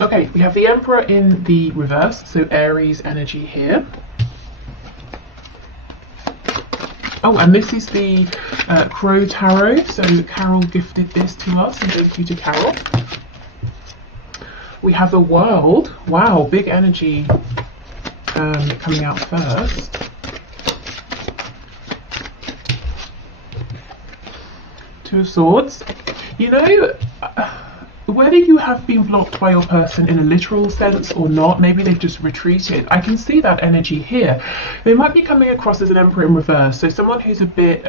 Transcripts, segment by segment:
Okay, we have the Emperor in the reverse, so Aries energy here. Oh, and this is the Crow Tarot, so Carol gifted this to us, and thank you to Carol. We have the World. Wow, big energy coming out first. Two of Swords. You know, whether you have been blocked by your person in a literal sense or not, maybe they've just retreated. I can see that energy here. They might be coming across as an Emperor in reverse, so someone who's a bit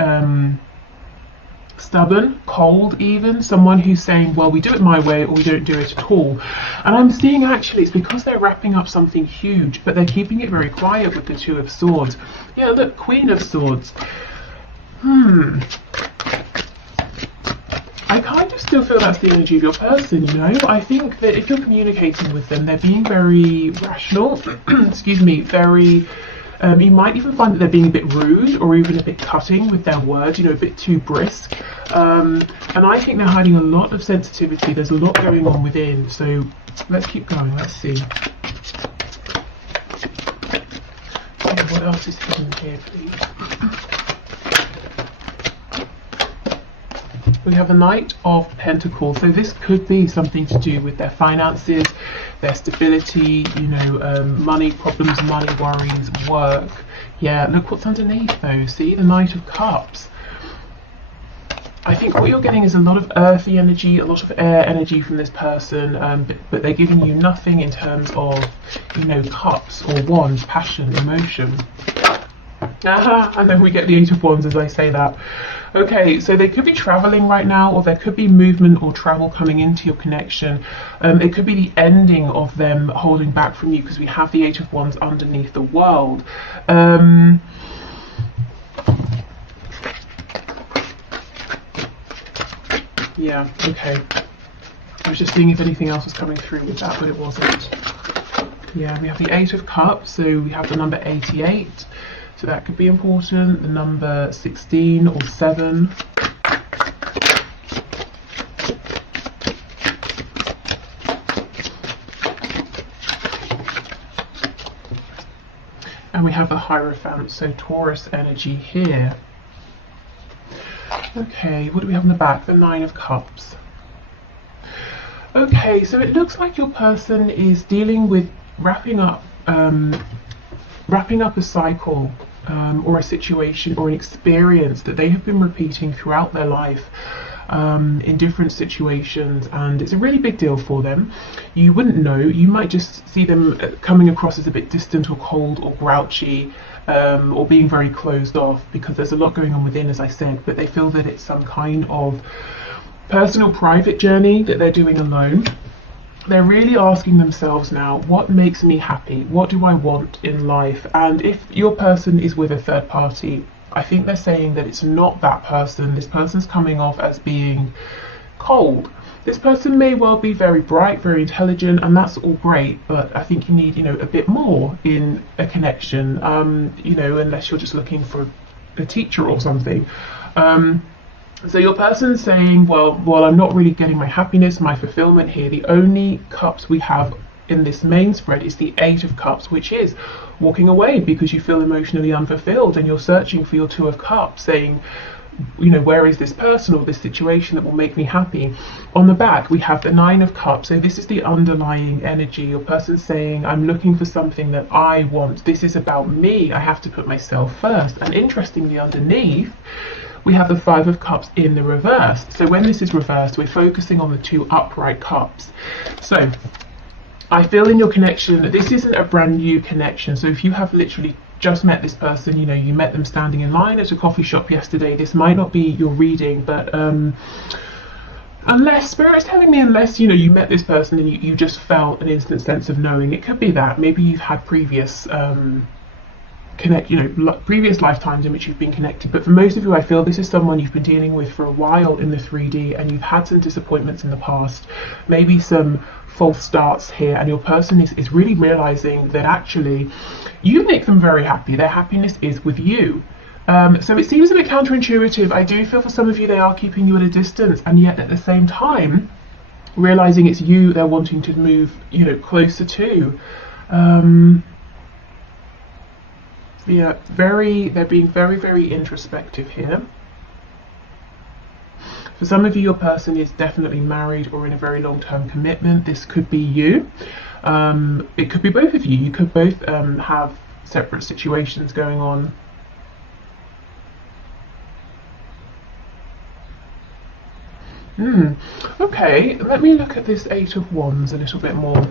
stubborn, cold even, someone who's saying, well, we do it my way or we don't do it at all. And I'm seeing actually it's because they're wrapping up something huge, but they're keeping it very quiet with the Two of Swords. Yeah, look, Queen of Swords. I kind of still feel that's the energy of your person, you know. I think that if you're communicating with them, they're being very rational, excuse me, very, you might even find that they're being a bit rude or even a bit cutting with their words, you know, a bit too brisk. And I think they're hiding a lot of sensitivity. There's a lot going on within. So let's keep going. Let's see. Okay, what else is hidden here, please? We have a Knight of Pentacles, so this could be something to do with their finances, their stability, you know, money problems, money worries, work. Yeah, look what's underneath though, see, the Knight of Cups. I think what you're getting is a lot of earthy energy, a lot of air energy from this person, but they're giving you nothing in terms of, you know, cups or wands, passion, emotion. And then we get the Eight of Wands as I say that. Okay, so they could be traveling right now, or there could be movement or travel coming into your connection. It could be the ending of them holding back from you, because we have the Eight of Wands underneath the World. Yeah, okay. I was just seeing if anything else was coming through with that, but it wasn't. Yeah, we have the Eight of Cups, so we have the number 88. So that could be important, the number 16 or 7. And we have the Hierophant, so Taurus energy here. Okay, what do we have in the back? The Nine of Cups. Okay, so it looks like your person is dealing with wrapping up a cycle or a situation or an experience that they have been repeating throughout their life in different situations, and it's a really big deal for them. You wouldn't know, you might just see them coming across as a bit distant or cold or grouchy, or being very closed off, because there's a lot going on within, as I said, but they feel that it's some kind of personal private journey that they're doing alone. They're really asking themselves now, what makes me happy? What do I want in life? And if your person is with a third party, I think they're saying that it's not that person. This person's coming off as being cold. This person may well be very bright, very intelligent, and that's all great, but I think you need, you know, a bit more in a connection, you know, unless you're just looking for a teacher or something. So your person's saying, well, I'm not really getting my happiness, my fulfillment here. The only cups we have in this main spread is the Eight of Cups, which is walking away because you feel emotionally unfulfilled, and you're searching for your Two of Cups, saying, you know, where is this person or this situation that will make me happy? On the back, we have the Nine of Cups. So this is the underlying energy. Your person's saying, I'm looking for something that I want. This is about me. I have to put myself first. And interestingly, underneath, we have the Five of Cups in the reverse. So when this is reversed, we're focusing on the two upright cups. So I feel in your connection, this isn't a brand new connection. So if you have literally just met this person, you know, you met them standing in line at a coffee shop yesterday, this might not be your reading, but unless, Spirit's telling me, unless, you know, you met this person and you just felt an instant sense of knowing, it could be that. Maybe you've had previous previous lifetimes in which you've been connected, but for most of you, I feel this is someone you've been dealing with for a while in the 3D, and you've had some disappointments in the past, maybe some false starts here, and your person is really realizing that actually you make them very happy. Their happiness is with you. So it seems a bit counterintuitive. I do feel for some of you they are keeping you at a distance, and yet at the same time realizing it's you they're wanting to move, you know, closer to. Yeah, they're being very, very introspective here. For some of you, your person is definitely married or in a very long-term commitment. This could be you. It could be both of you. You could both have separate situations going on. Okay, let me look at this Eight of Wands a little bit more.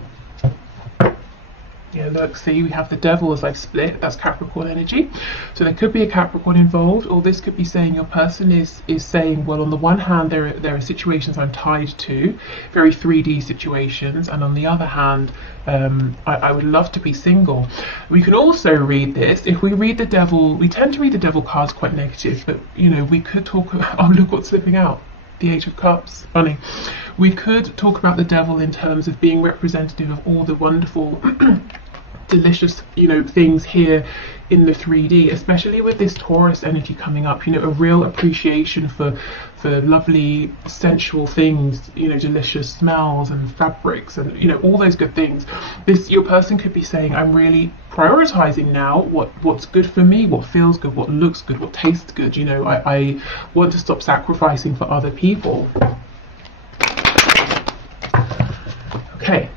Yeah, look, see, we have the Devil as like split. That's Capricorn energy. So there could be a Capricorn involved, or this could be saying your person is saying, well, on the one hand, there are situations I'm tied to, very 3D situations, and on the other hand, I would love to be single. We can also read this. If we read the Devil, we tend to read the Devil cards quite negative, but, you know, we could talk about, oh, look what's slipping out. The Eight of Cups, funny. We could talk about the Devil in terms of being representative of all the wonderful delicious, you know, things here in the 3D, especially with this Taurus energy coming up, you know, a real appreciation for lovely sensual things, you know, delicious smells and fabrics and, you know, all those good things. Your person could be saying, I'm really prioritizing now what's good for me, what feels good, what looks good, what tastes good, you know, I want to stop sacrificing for other people. Okay.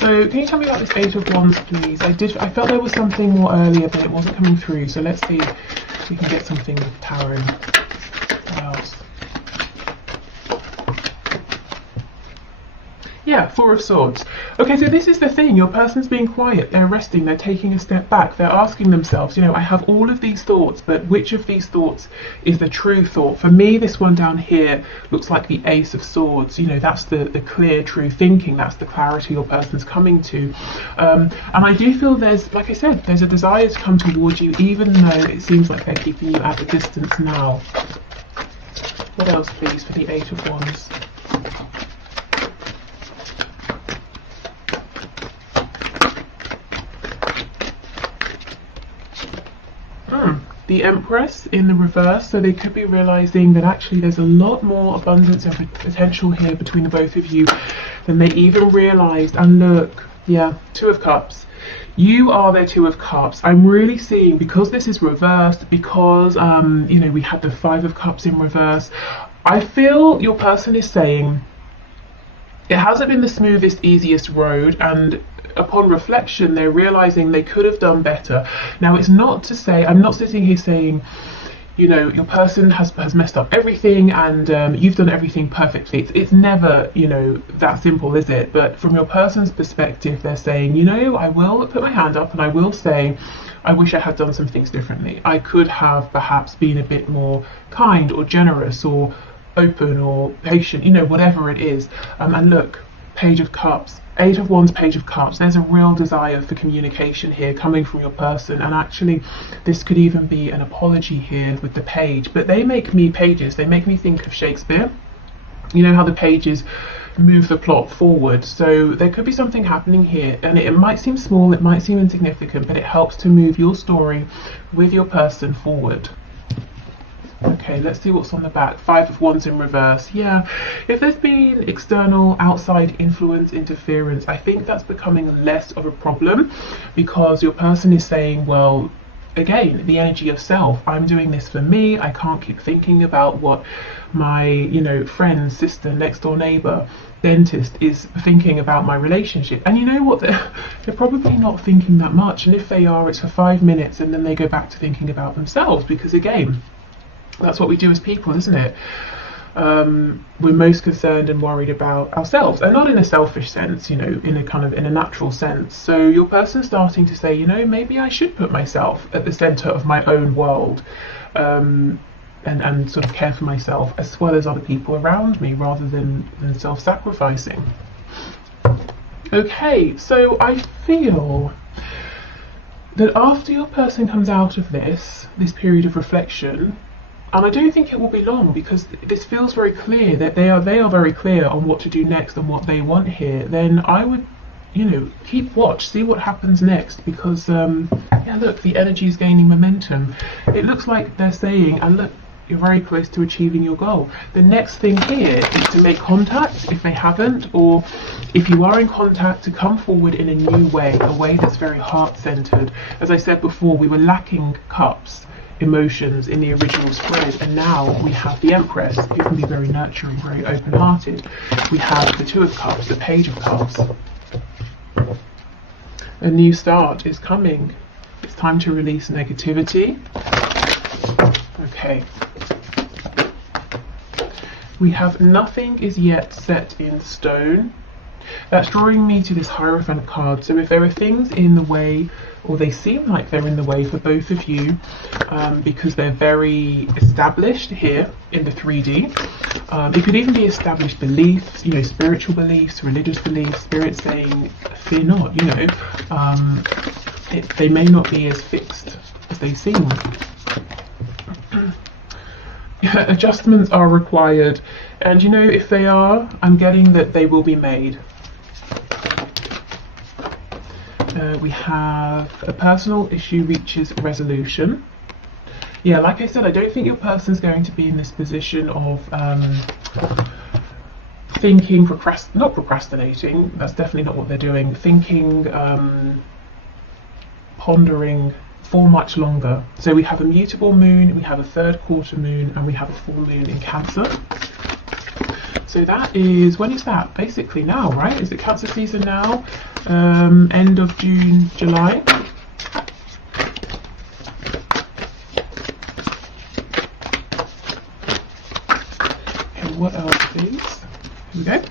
So can you tell me about this Eight of Wands, please? I felt there was something more earlier, but it wasn't coming through. So let's see if we can get something with Tower in. What else? Yeah, Four of Swords. Okay, so this is the thing. Your person's being quiet. They're resting. They're taking a step back. They're asking themselves, you know, I have all of these thoughts, but which of these thoughts is the true thought? For me, this one down here looks like the Ace of Swords. You know, that's the clear, true thinking. That's the clarity your person's coming to. And I do feel there's, like I said, there's a desire to come towards you, even though it seems like they're keeping you at a distance now. What else, please, for the Eight of Wands? The Empress in the reverse, so they could be realizing that actually there's a lot more abundance and potential here between the both of you than they even realized. And look, yeah, Two of Cups. You are their Two of Cups. I'm really seeing, because this is reversed, because you know, we had the Five of Cups in reverse, I feel your person is saying it hasn't been the smoothest, easiest road, and upon reflection they're realizing they could have done better. Now, it's not to say, I'm not sitting here saying, you know, your person has messed up everything and you've done everything perfectly. It's never, you know, that simple, is it? But from your person's perspective, they're saying, you know, I will put my hand up and I will say, I wish I had done some things differently. I could have perhaps been a bit more kind or generous or open or patient, you know, whatever it is. And look, Page of Cups, Eight of Wands, Page of Cups. There's a real desire for communication here coming from your person, and actually this could even be an apology here with the page. But they make me, pages, they make me think of Shakespeare. You know how the pages move the plot forward, so there could be something happening here, and it might seem small, it might seem insignificant, but it helps to move your story with your person forward. Okay, let's see what's on the back. Five of Wands in reverse. Yeah, if there's been external, outside influence, interference, I think that's becoming less of a problem, because your person is saying, well, again, the energy of self. I'm doing this for me. I can't keep thinking about what my, you know, friend, sister, next door neighbor, dentist is thinking about my relationship. And you know what? They're probably not thinking that much. And if they are, it's for 5 minutes, and then they go back to thinking about themselves, because again, that's what we do as people, isn't it? We're most concerned and worried about ourselves, and not in a selfish sense, you know, in a natural sense. So your person's starting to say, you know, maybe I should put myself at the center of my own world, and sort of care for myself as well as other people around me, rather than self-sacrificing. Okay, so I feel that after your person comes out of this period of reflection, and I don't think it will be long, because this feels very clear that they are very clear on what to do next and what they want here, then I would keep watch, see what happens next, because yeah, look, the energy is gaining momentum. It looks like they're saying, and look, you're very close to achieving your goal. The next thing here is to make contact if they haven't, or if you are in contact, to come forward in a new way, a way that's very heart-centered. As I said before, we were lacking cups, emotions in the original spread, and now we have the Empress, who can be very nurturing, very open-hearted. We have the Two of Cups, the Page of Cups. A new start is coming. It's time to release negativity. Okay. We have nothing is yet set in stone. That's drawing me to this Hierophant card. So if there are things in the way, or they seem like they're in the way for both of you, because they're very established here in the 3D. It could even be established beliefs, spiritual beliefs, religious beliefs, spirit saying, fear not, they may not be as fixed as they seem. Adjustments are required, and if they are, I'm getting that they will be made. We have a personal issue reaches resolution. Yeah, like I said, I don't think your person's going to be in this position of thinking, not procrastinating, that's definitely not what they're doing, thinking, pondering for much longer. So we have a mutable moon, we have a third quarter moon, and we have a full moon in Cancer. So that is, when is that? Basically now, right? Is it Cancer season now? End of June, July. Okay, what else please? Here we go.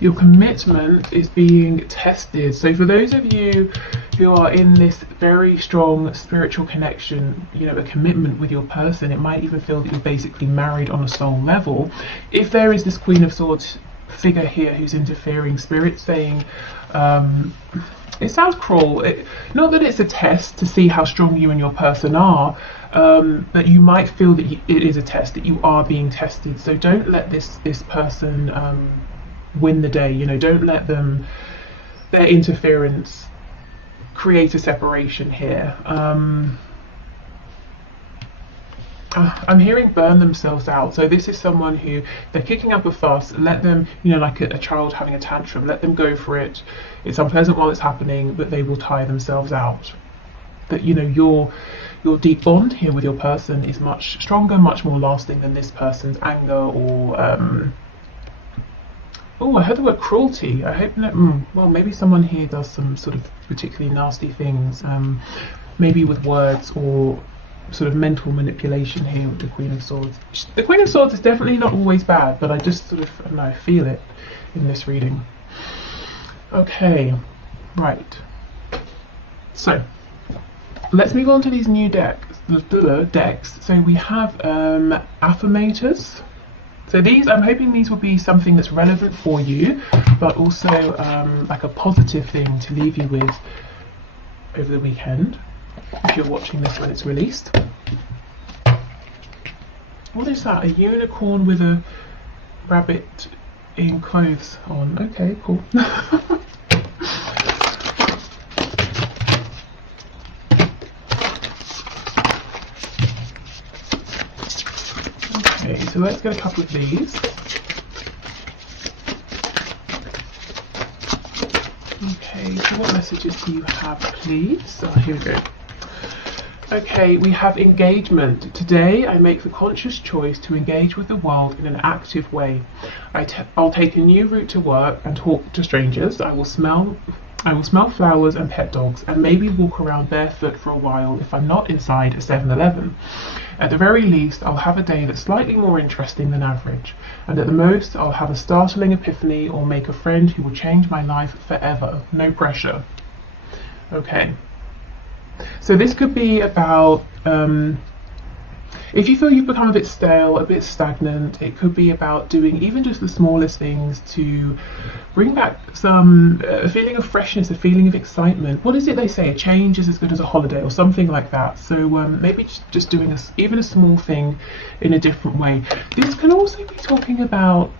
Your commitment is being tested. So for those of you who are in this very strong spiritual connection, a commitment with your person, it might even feel that you're basically married on a soul level. If there is this Queen of Swords figure here who's interfering, spirit saying, it sounds cruel, not that it's a test to see how strong you and your person are, but you might feel that it is a test, that you are being tested. So don't let this person win the day. Don't let their interference create a separation here. I'm hearing burn themselves out. So this is someone who, they're kicking up a fuss. Let them, like a child having a tantrum, let them go for it. It's unpleasant while it's happening, but they will tire themselves out. That your deep bond here with your person is much stronger, much more lasting than this person's anger or oh, I heard the word cruelty. I hope that, well, maybe someone here does some sort of particularly nasty things, maybe with words or sort of mental manipulation here with the Queen of Swords. The Queen of Swords is definitely not always bad, but I just sort of, I don't know, feel it in this reading. Okay, right. So, let's move on to these new decks. So we have affirmators. So these, I'm hoping these will be something that's relevant for you, but also like a positive thing to leave you with over the weekend, if you're watching this when it's released. What is that? A unicorn with a rabbit in clothes on. Okay, cool. Okay, so let's get a couple of these. Okay, so what messages do you have, please? Oh, here we go. Okay, we have engagement. Today I make the conscious choice to engage with the world in an active way. I'll take a new route to work and talk to strangers. I will smell flowers and pet dogs, and maybe walk around barefoot for a while if I'm not inside a 7-Eleven. At the very least, I'll have a day that's slightly more interesting than average, and at the most, I'll have a startling epiphany or make a friend who will change my life forever. No pressure. Okay. So this could be about, If you feel you've become a bit stale, a bit stagnant, it could be about doing even just the smallest things to bring back some a feeling of freshness, a feeling of excitement. What is it they say? A change is as good as a holiday, or something like that. So maybe just doing even a small thing in a different way. This can also be talking about,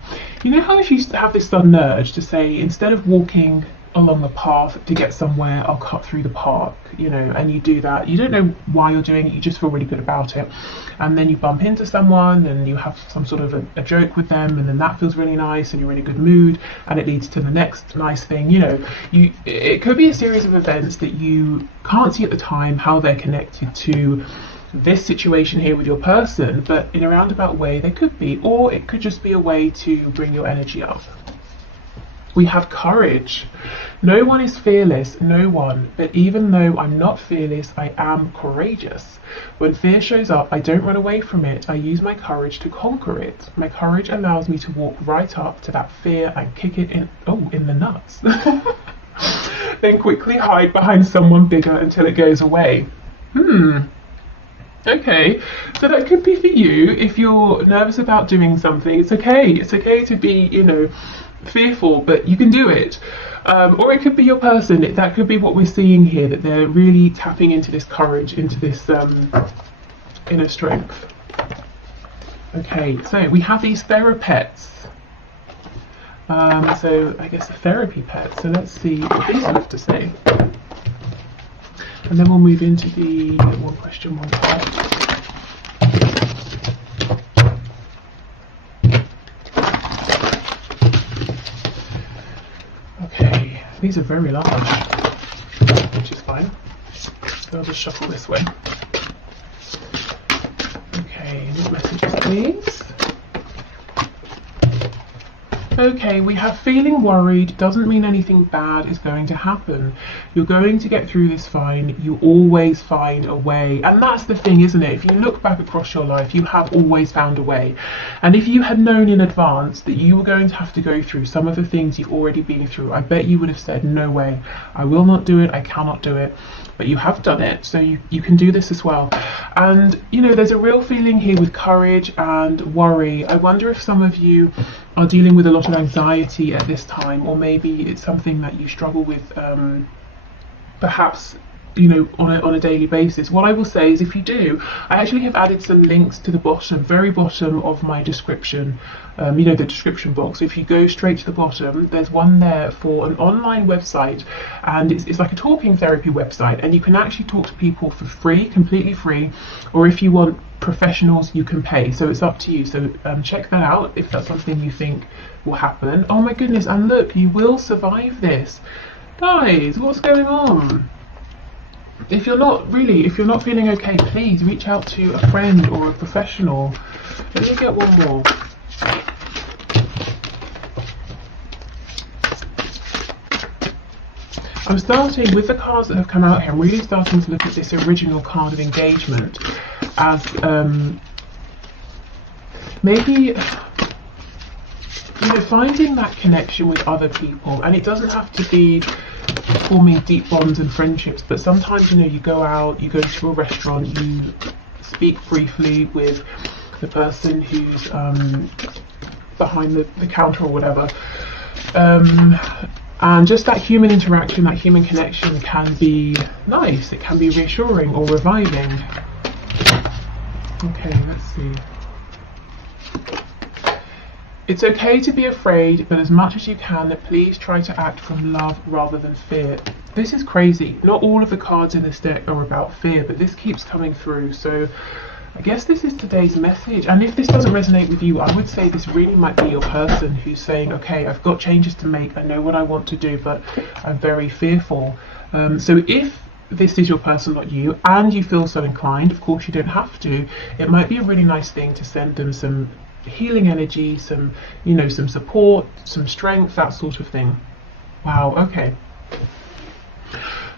you know how if you have this sudden urge to say, instead of walking along a path to get somewhere, I'll cut through the park, you know, and you do that. You don't know why you're doing it, you just feel really good about it. And then you bump into someone and you have some sort of a joke with them, and then that feels really nice and you're in a good mood, and it leads to the next nice thing. You know, it could be a series of events that you can't see at the time how they're connected to this situation here with your person, but in a roundabout way they could be, or it could just be a way to bring your energy up. We have courage. No one is fearless, no one, but even though I'm not fearless, I am courageous. When fear shows up, I don't run away from it, I use my courage to conquer it. My courage allows me to walk right up to that fear and kick it in the nuts. Then quickly hide behind someone bigger until it goes away. Okay, so that could be for you if you're nervous about doing something. It's okay to be, you know, fearful, but you can do it. Or it could be your person. That could be what we're seeing here, that they're really tapping into this courage, into this inner strength. Okay, so we have these therapests. So I guess a therapy pet. So let's see what these have to say. And then we'll move into the one question, one card. Okay, these are very large, which is fine. So I'll just shuffle this way. Okay, any messages, please? Okay, we have feeling worried doesn't mean anything bad is going to happen. You're going to get through this fine. You always find a way. And that's the thing, isn't it? If you look back across your life, you have always found a way. And if you had known in advance that you were going to have to go through some of the things you've already been through, I bet you would have said, no way, I will not do it, I cannot do it. But you have done it, so you can do this as well. And, you know, there's a real feeling here with courage and worry. I wonder if some of you are dealing with a lot of anxiety at this time, or maybe it's something that you struggle with perhaps, you know, on a daily basis. What I will say is, if you do, I actually have added some links to the bottom, very bottom of my description, you know, the description box. So if you go straight to the bottom, there's one there for an online website, and it's like a talking therapy website, and you can actually talk to people for free, completely free, or if you want professionals, you can pay. So it's up to you. So check that out if that's something you think will happen. Oh my goodness, and look, you will survive this. Guys, what's going on? If you're not feeling okay, please reach out to a friend or a professional. Let me get one more. I'm starting with the cards that have come out here. I'm really starting to look at this original card of engagement as maybe, you know, finding that connection with other people. And it doesn't have to be forming deep bonds and friendships, but sometimes, you know, you go out, you go to a restaurant, you speak briefly with the person who's behind the counter or whatever, and just that human interaction, that human connection can be nice. It can be reassuring or reviving. Okay, let's see. It's okay to be afraid, but as much as you can, please try to act from love rather than fear. This is crazy. Not all of the cards in this deck are about fear, but this keeps coming through. So I guess this is today's message. And if this doesn't resonate with you, I would say this really might be your person who's saying, okay, I've got changes to make, I know what I want to do, but I'm very fearful. So if this is your person, not you, and you feel so inclined, of course you don't have to, it might be a really nice thing to send them some healing energy, some, you know, some support, some strength, that sort of thing. Wow, okay.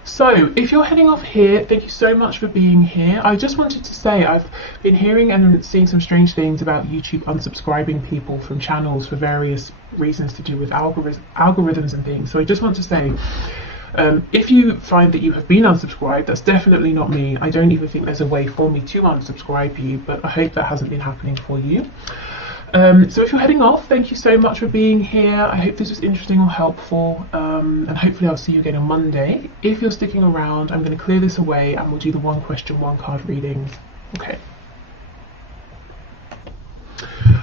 So if you're heading off here, thank you so much for being here. I just wanted to say I've been hearing and seeing some strange things about YouTube unsubscribing people from channels for various reasons to do with algorithms and things. So I just want to say, If you find that you have been unsubscribed, that's definitely not me. I don't even think there's a way for me to unsubscribe you, but I hope that hasn't been happening for you. So if you're heading off, thank you so much for being here. I hope this was interesting or helpful, and hopefully I'll see you again on Monday. If you're sticking around, I'm going to clear this away and we'll do the one question, one card readings.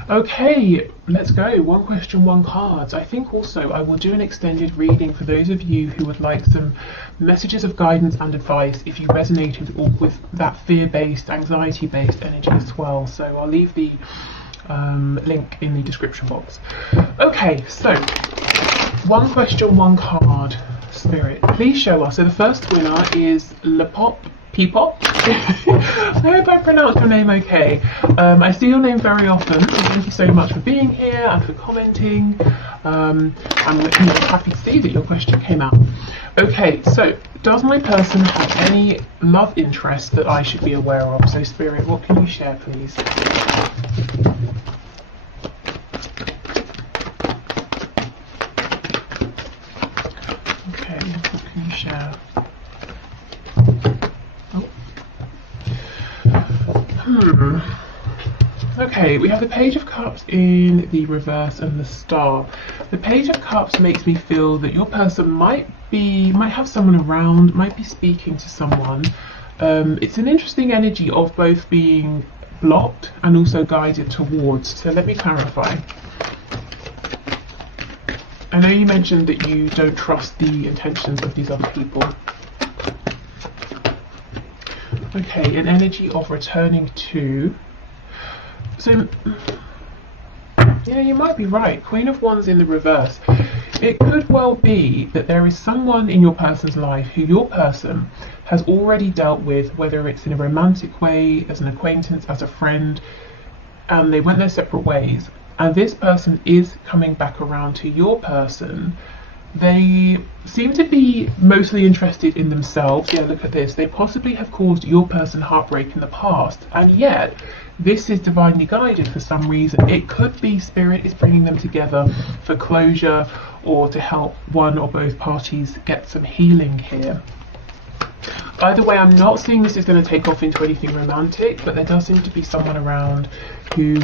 Okay, let's go. One question, one cards. I think also I will do an extended reading for those of you who would like some messages of guidance and advice if you resonated with that fear-based, anxiety-based energy as well. So I'll leave the link in the description box. Okay, so one question, one card. Spirit, please show us. So the first winner is Lepop. Peapop. I hope I pronounced your name okay. I see your name very often, so thank you so much for being here and for commenting. I'm happy to see that your question came out. Okay, so does my person have any love interest that I should be aware of? So Spirit, what can you share, please? Okay, what can you share? Okay, we have the Page of Cups in the reverse and the Star. The Page of Cups makes me feel that your person might have someone around, might be speaking to someone. It's an interesting energy of both being blocked and also guided towards. So let me clarify. I know you mentioned that you don't trust the intentions of these other people. Okay, an energy of returning to. So, yeah, you might be right. Queen of Wands in the reverse. It could well be that there is someone in your person's life who your person has already dealt with, whether it's in a romantic way, as an acquaintance, as a friend, and they went their separate ways. And this person is coming back around to your person. They seem to be mostly interested in themselves. Yeah, look at this. They possibly have caused your person heartbreak in the past, and yet this is divinely guided for some reason. It could be Spirit is bringing them together for closure or to help one or both parties get some healing here. Either way, I'm not seeing this is going to take off into anything romantic, but there does seem to be someone around who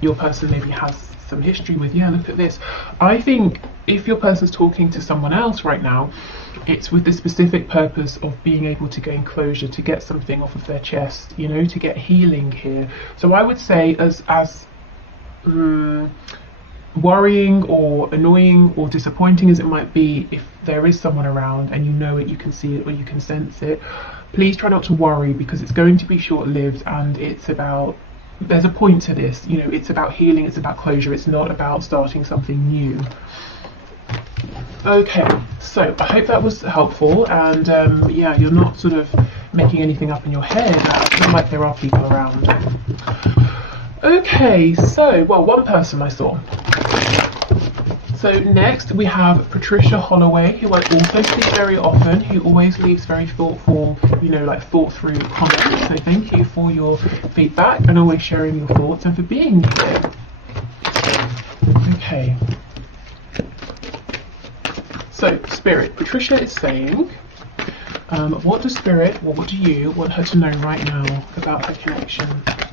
your person maybe has some history with. Yeah, look at this. I think if your person's talking to someone else right now, it's with the specific purpose of being able to gain closure, to get something off of their chest, you know, to get healing here. So I would say as worrying or annoying or disappointing as it might be, if there is someone around and you know it, you can see it or you can sense it, please try not to worry, because it's going to be short-lived, and it's about, there's a point to this, you know, it's about healing, it's about closure, it's not about starting something new. Okay, so I hope that was helpful, and yeah, you're not sort of making anything up in your head. It's not like there are people around. Okay, so, well, one person I saw. So next we have Patricia Holloway, who I also see very often, who always leaves very thoughtful, you know, like thought through comments. So thank you for your feedback and always sharing your thoughts and for being here. Okay. So Spirit, Patricia is saying, what does Spirit, or what do you want her to know right now about her connection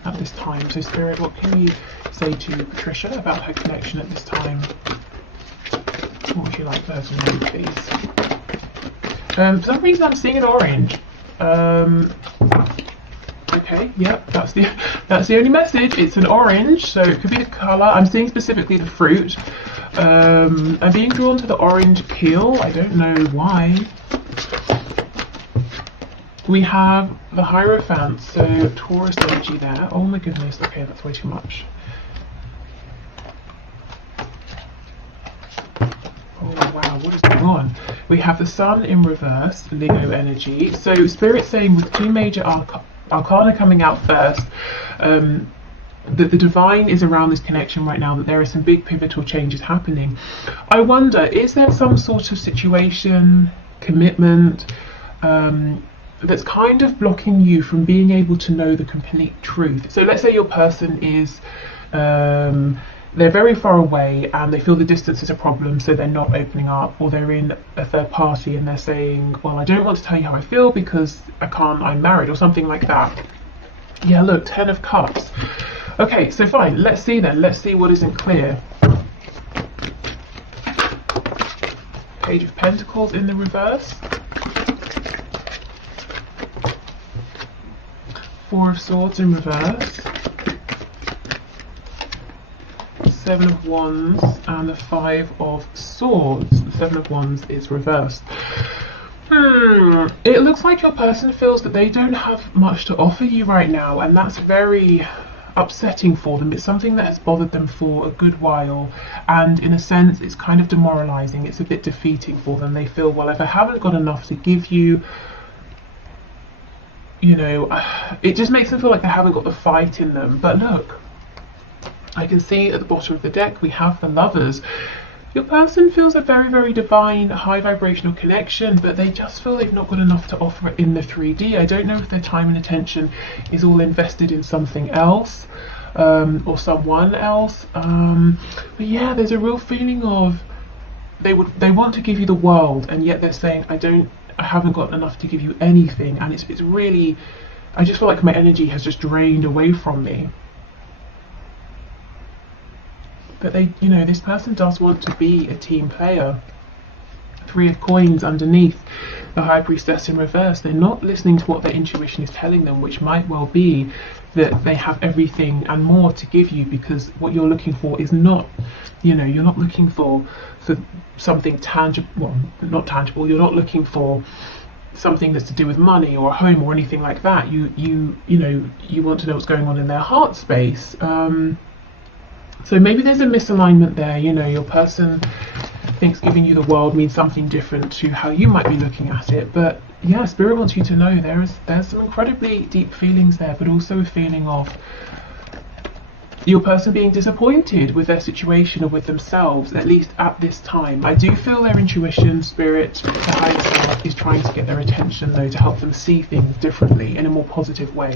at this time? So Spirit, what can you say to Patricia about her connection at this time? What would you like her to know, please? For some reason I'm seeing an orange. Okay, yep, that's the only message. It's an orange, so it could be the colour. I'm seeing specifically the fruit. I'm being drawn to the orange peel. I don't know why. We have the Hierophant, so Taurus energy there. Oh my goodness, okay, that's way too much. Oh wow, what is going on? We have the Sun in reverse, Leo energy. So Spirit saying with two major arcana coming out first, that the divine is around this connection right now, that there are some big pivotal changes happening. I wonder, is there some sort of situation, commitment, that's kind of blocking you from being able to know the complete truth? So let's say your person is they're very far away and they feel the distance is a problem, so they're not opening up, or they're in a third party and they're saying, well, I don't want to tell you how I feel because I'm married, or something like that. Yeah, look, 10 of Cups. Okay, so fine, let's see then. Let's see what isn't clear. Page of Pentacles in the reverse. 4 of Swords in reverse. 7 of Wands and the 5 of Swords. The 7 of Wands is reversed. It looks like your person feels that they don't have much to offer you right now, and that's very upsetting for them. It's something that has bothered them for a good while, and in a sense it's kind of demoralizing. It's a bit defeating for them. They feel, well, if I haven't got enough to give you, you know, it just makes them feel like they haven't got the fight in them. But look, I can see at the bottom of the deck we have the Lovers. Your person feels a very, very divine, high vibrational connection, but they just feel they've not got enough to offer in the 3D. I don't know if their time and attention is all invested in something else, or someone else. But yeah, there's a real feeling of they want to give you the world, and yet they're saying, I haven't got enough to give you anything. And it's really, I just feel like my energy has just drained away from me. But they, you know, this person does want to be a team player. 3 of Coins underneath, the High Priestess in reverse. They're not listening to what their intuition is telling them, which might well be that they have everything and more to give you, because what you're looking for is not, you know, you're not looking for something tangible, well, not tangible, you're not looking for something that's to do with money or a home or anything like that. You know, you want to know what's going on in their heart space. So maybe there's a misalignment there. You know, your person thinks giving you the world means something different to how you might be looking at it. But yeah, Spirit wants you to know there's some incredibly deep feelings there, but also a feeling of your person being disappointed with their situation or with themselves, at least at this time. I do feel their intuition, Spirit, the higher self, is trying to get their attention, though, to help them see things differently in a more positive way.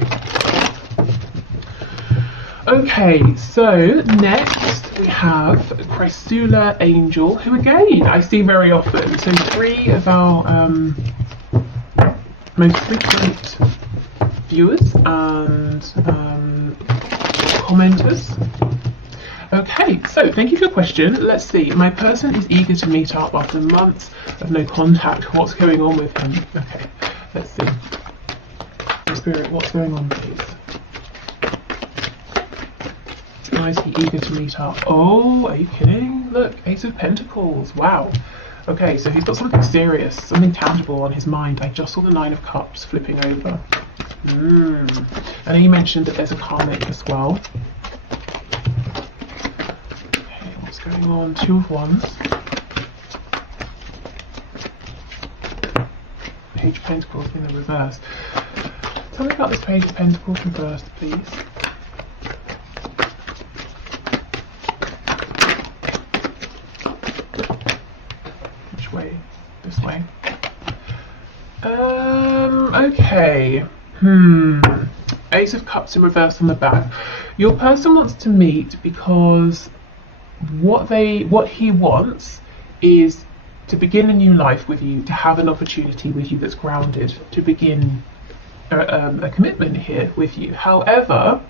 Okay, so next we have Chrysula Angel, who again I see very often. So 3 of our most frequent viewers and commenters. Okay, so thank you for your question. Let's see. My person is eager to meet up after months of no contact. What's going on with him? Okay, let's see. Spirit, what's going on, please? Why is he eager to meet up? Oh, are you kidding? Look, Ace of Pentacles. Wow. Okay, so he's got something serious, something tangible on his mind. I just saw the 9 of Cups flipping over. And then you mentioned that there's a karmic as well. Okay, what's going on? 2 of Wands. Page of Pentacles in the reverse. Tell me about this Page of Pentacles reversed, please. This way. Okay. Ace of Cups in reverse on the back. Your person wants to meet because what he wants is to begin a new life with you, to have an opportunity with you that's grounded, to begin a commitment here with you. However,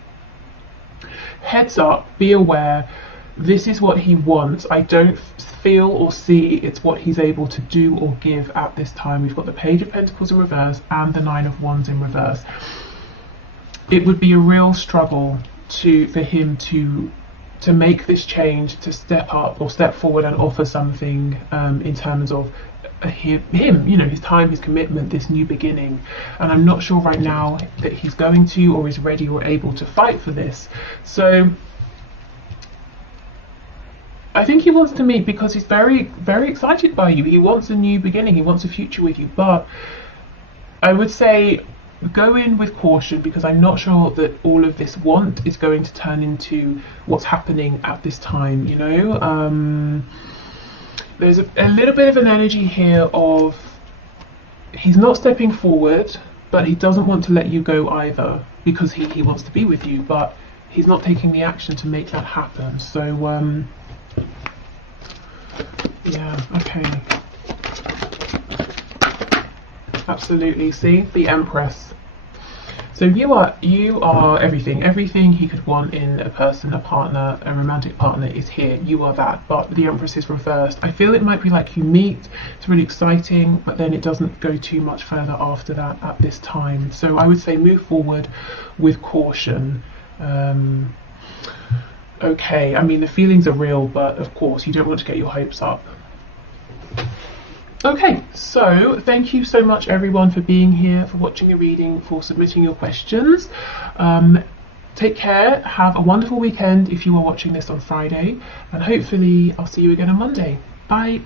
heads up, be aware, this is what he wants. I don't feel or see it's what he's able to do or give at this time. We've got the Page of Pentacles in reverse and the 9 of Wands in reverse. It would be a real struggle for him to make this change, to step up or step forward and offer something in terms of him, you know, his time, his commitment, this new beginning. And I'm not sure right now that he's going to or is ready or able to fight for this. So I think he wants to meet because he's very, very excited by you. He wants a new beginning. He wants a future with you. But I would say go in with caution, because I'm not sure that all of this want is going to turn into what's happening at this time, you know. There's a little bit of an energy here of he's not stepping forward, but he doesn't want to let you go either, because he wants to be with you, but he's not taking the action to make that happen. So yeah, okay, absolutely. See, the Empress. So you are everything he could want in a person, a partner, a romantic partner is here. You are that, but the Empress is reversed. I feel it might be like you meet, it's really exciting, but then it doesn't go too much further after that at this time. So I would say move forward with caution. Okay, I mean the feelings are real, but of course you don't want to get your hopes up. Okay, so thank you so much everyone for being here, for watching the reading, for submitting your questions. Take care, have a wonderful weekend if you are watching this on Friday, and hopefully I'll see you again on Monday. Bye.